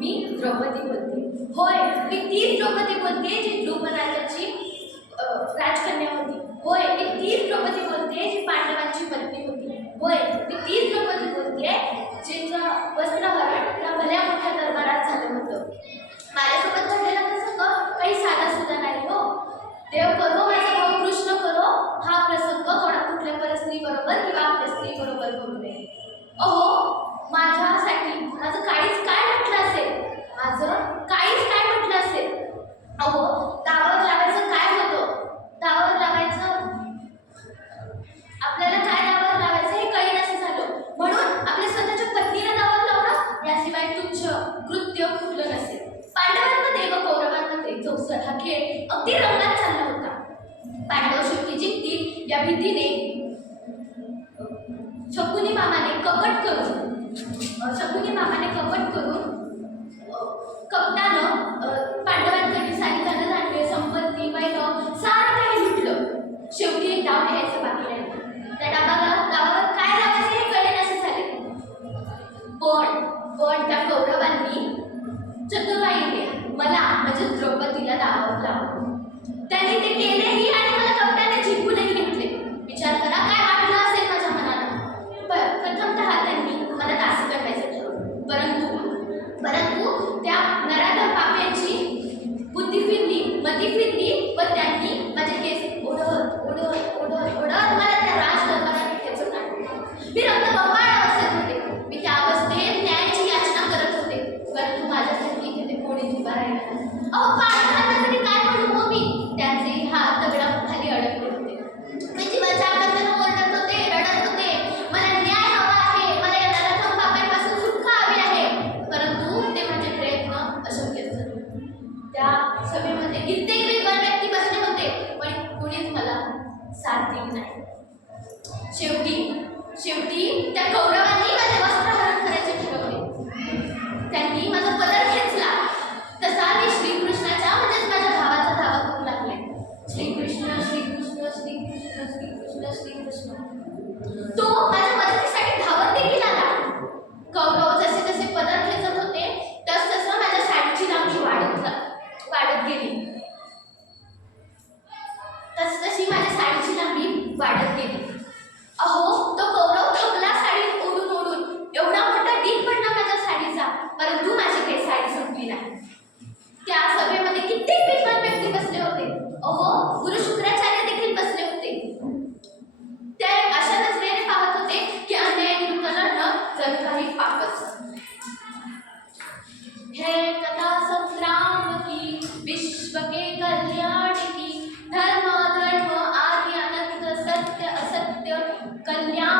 मी द्रौपदी बोलते. होय, मी तीच द्रौपदी बोलते जी ध्रुपराजाची राजकन्या होती. होय, मी तीच द्रौपदी बोलते जी पांडवांची पत्नी होती. होय, मी तीच द्रौपदी बोलते जिचं वस्त्रहरण या भल्या मोठ्या दरबारात झालं होतं. माझ्यासोबत घडलेला प्रसंग काही साधा सुद्धा नाही हो. देव करो माझा भाऊ कृष्ण करो हा प्रसंग कुठल्या परस्त्री बरोबर किंवा आपल्या स्त्री बरोबर करू नये. अहो, माझ्यासाठी माझं काहीच काय म्हटलं असेल, माझं काहीच काय म्हटलं असेल. अहो, दावावर लावायचं काय होतं, दावावर लावायचं आपल्याला काय दावावर लावायचं हे कळेनासं झालं. म्हणून आपल्या स्वतःच्या पत्नीला दावावर लावणं याशिवाय तुमचं कृत्य कुठलं नसेल. पांडवांमध्ये व कौरवांमध्ये जो हा खेळ अगदी रंगात चालला होता. पांडव शेवटी जिंकतील या भीतीने शकुनी मामाने कपट करून कपटानं पांडवांकडे साहित्यानं धान्य संपत्ती वैभव सारं काही लुटलं. शेवटी एक डाव घ्यायचं बाकी राहिलं. त्या डावावर काय लावायचं हे कळेनासे झाले. पण त्या कौरवांनी चतुराईने मला म्हणजे द्रौपदीला दाबावर लावलं. त्यांनी ते केलेही आणि मला कपटाने जिंकूनही घेतले. विचार करा काय वाटलं असेल माझ्या मनाला. प्रथमतः त्यांनी मला दासी करण्याचं ठरवलं. परंतु त्या नराधम पाप्यांची मती फिरली व त्यांनी माझे केस ओढत मला त्या राजदरबारात खेचून आणले. मी रक्तबंबाळ अवस्थेत होते. मी त्या अवस्थेत न्यायाची याचना करत होते. परंतु माझ्यासाठी इथे कोणीच उभा राहिला नाही. अहो, पांडवांना तरी काय म्हणू हो मी. त्यांचे हात दगडाखाली अडकले होते. मी जीवाच्या आकांतानं ओरडत होते, रडत होते. मला न्याय हवा आहे, मला या नराधम पापांपासून सुटका हवी आहे. परंतु ते माझे प्रयत्न अशक्य झाले. त्या सभेमध्ये कित्येक विद्वान व्यक्ती बसले होते, पण कुणीच मला साथ दिली नाही. शेवटी त्या कौरवांनी माझे वस्त्रहरण करायचे ठरवले. त्यांनी माझा पदर खेचला. तसा मी श्रीकृष्णाच्या म्हणजेच माझ्या भावाचा धावा करू लागले. श्रीकृष्ण श्रीकृष्ण श्रीकृष्ण श्रीकृष्ण श्रीकृष्ण. तो माझ्या मदतीसाठी धावत देखील आला. कौरव जसे जसे पदर खेचत होते तसं माझ्या साडीची लांबी वाढत गेली. तशी माझ्या साडीची लांबी वाढत गेली. अहो, तो कौरव थकला साडी ओढून एवढा मोठा ढीग पडला माझ्या साडीचा. परंतु माझी काही साडी संपली नाही. त्या सभेमध्ये कित्येक विद्वान व्यक्ती बसले होते. अहो, गुरु शुक्राचार्य देखील बसले होते. ते अशा नजरेने पाहत होते की अन्यायाविरुद्ध लढणं जणू काही पापच. है कथा संग्राम की विश्व के कल्याण की, धर्म आदि अनंत सत्य असत्य कल्याण